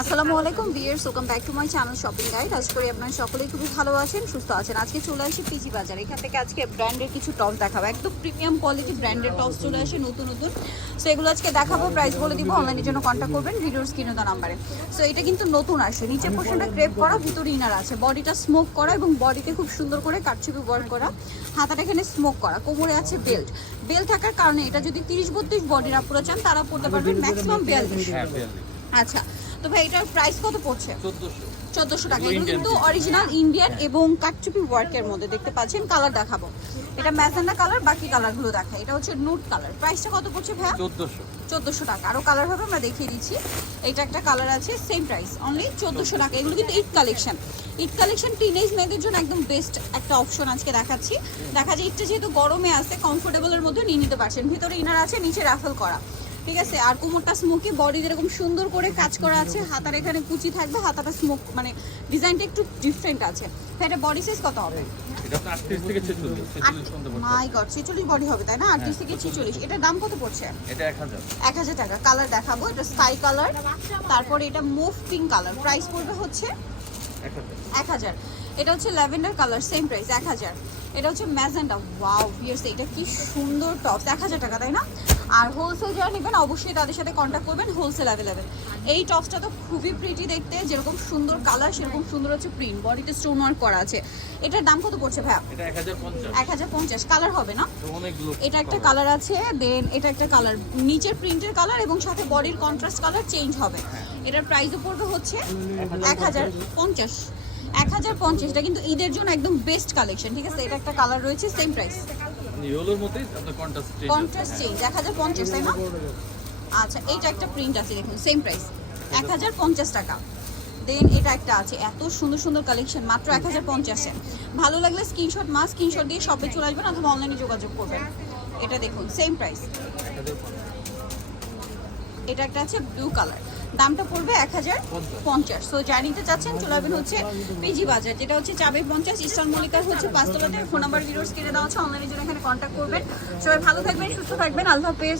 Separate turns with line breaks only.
আসসালামু আলাইকুম viewers welcome back to my channel shopping guide. আজ করি আপনারা সকলেই খুবই ভালো আছেন সুস্থ আছেন। আজকে চলে আসি পিজি বাজার। এখান থেকে আজকে ব্র্যান্ডের কিছু টপ দেখাবো। একদম প্রিমিয়াম কোয়ালিটি ব্র্যান্ডের টপস চলে আসে নতুন নতুন। সো এগুলো আজকে দেখাবো প্রাইস বলে দিব অনলাইনের জন্য কন্ট্যাক্ট করবেন ভিডিওর স্ক্রিনে দেওয়া নাম্বারে সো এটা কিন্তু নতুন আসে নিচে পোর্শনটা ক্রেপ করা ভিতরে ইনার আছে। বডিটা স্মোক করা এবং বডিতে খুব সুন্দর করে কাটছুপি ওয়ার্ক করা। হাতাটা এখানে স্মোক করা কোমরে আছে বেল্ট বেল্ট থাকার কারণে এটা যদি তিরিশ বত্রিশ বডির আপুরা চান তারা পড়তে পারবেন ম্যাক্সিমাম বিয়াল্লিশ। আচ্ছা তো ভাই এটার প্রাইস কত পড়ছে?
চোদ্দোশো।
চোদ্দশো টাকা।
এগুলো
এগুলো কিন্তু অরিজিনাল ইন্ডিয়ান এবং কাটচুপি ওয়ার্কের মধ্যে দেখতে পাচ্ছেন কালার দেখাবো। এটা ম্যাজেন্ডা কালার বাকি কালারগুলো দেখা এটা হচ্ছে নুট কালার প্রাইসটা কত পড়ছে ভাইয়া?
চোদ্দোশো।
চোদ্দশো টাকা। আরও কালার হবে আমরা দেখিয়ে দিচ্ছি। এটা একটা কালার আছে সেম প্রাইস অনলি চোদ্দশো টাকা। এগুলো কিন্তু Eid collection Eid collection teenage মেয়েদের জন্য একদম বেস্ট একটা অপশন আজকে দেখাচ্ছি। দেখা যায় ঈদটা যেহেতু গরমে আছে কমফোর্টেবলের মধ্যে নিয়ে নিতে পারছেন। ভিতরে ইনার আছে নিচে রাফেল করা। ঠিক আছে? আর কোমরটা স্মোকি বডি যেরকম সুন্দর করে কাজ করা আছে হাতার এখানে কুচি থাকবে হাতাটা স্মোক মানে ডিজাইনটা একটু ডিফারেন্ট আছে। এটা বডি সাইজ কত হবে? মাই গড ছেচল্লিশ বডি হবে তাই না? আটত্রিশ থেকে ছেচল্লিশ। এটার দাম কত পড়ছে?
এটা এক হাজার।
টাকা। কালার দেখাবো এটা স্কাই কালার তারপরে এটা মুভ পিঙ্ক কালার প্রাইস পড়বে হচ্ছে
এক হাজার।
এটা হচ্ছে ল্যাভেন্ডার কালার সেম প্রাইস এক হাজার। এটা হচ্ছে ম্যাজেন্ডা ওয়াও ভিয়ার্স এটা কি সুন্দর টপস এক হাজার টাকা তাই না? আর হোলসেল যারা নেবেন অবশ্যই তাদের সাথে কন্ট্যাক্ট করবেন হোলসেল অ্যাভেলেবেল এই টপসটা তো খুবই প্রিটি দেখতে যেরকম সুন্দর কালার সেরকম সুন্দর হচ্ছে প্রিন্ট বডিতে স্টোন ওয়ার্ক করা আছে। এটার দাম কত পড়ছে ভাইয়া?
এক হাজার পঞ্চাশ।
কালার হবে না? এটা একটা কালার আছে দেন এটা একটা কালার নিচের প্রিন্টের কালার এবং সাথে বডির কন্ট্রাস্ট কালার চেঞ্জ হবে। এটার প্রাইসও পড়বে হচ্ছে এক হাজার পঞ্চাশ। এক হাজার পঞ্চাশ এটা কিন্তু ঈদের জন্য একদম বেস্ট কালেকশন ঠিক আছে? এটা একটা কালার রয়েছে সেম প্রাইস
ইয়েলোর মধ্যেই আপনার কন্ট্রাস্ট
কন্ট্রাস্ট চেঞ্জ এক হাজার পঞ্চাশ তাই না? আচ্ছা এইটা একটা প্রিন্ট আছে দেখুন সেম প্রাইস এক হাজার পঞ্চাশ টাকা। দেন এটা একটা আছে এত সুন্দর সুন্দর কালেকশন মাত্র পঞ্চাশে। ভালো লাগলে স্ক্রিনশট মা স্ক্রিনশট দিয়ে শপে চলে আসবেন অথবা অনলাইনে যোগাযোগ করবেন। এটা দেখুন সেম প্রাইস এটা একটা আছে ব্লু কালার দামটা পড়বে এক হাজার পঞ্চাশ। সো যা নিতে চাচ্ছেন চলে আসবেন হচ্ছে পিজি বাজার যেটা হচ্ছে চাবে পঞ্চাশ ইস্টার্ন মল্লিকার হচ্ছে পাঁচতলাতে ফোন নাম্বার ভিডিওস কিনে দেওয়া হচ্ছে অনলাইনের জন্য এখানে কন্ট্যাক্ট করবেন। সবাই ভালো থাকবেন, সুস্থ থাকবেন। আল্লাহ হাফেজ।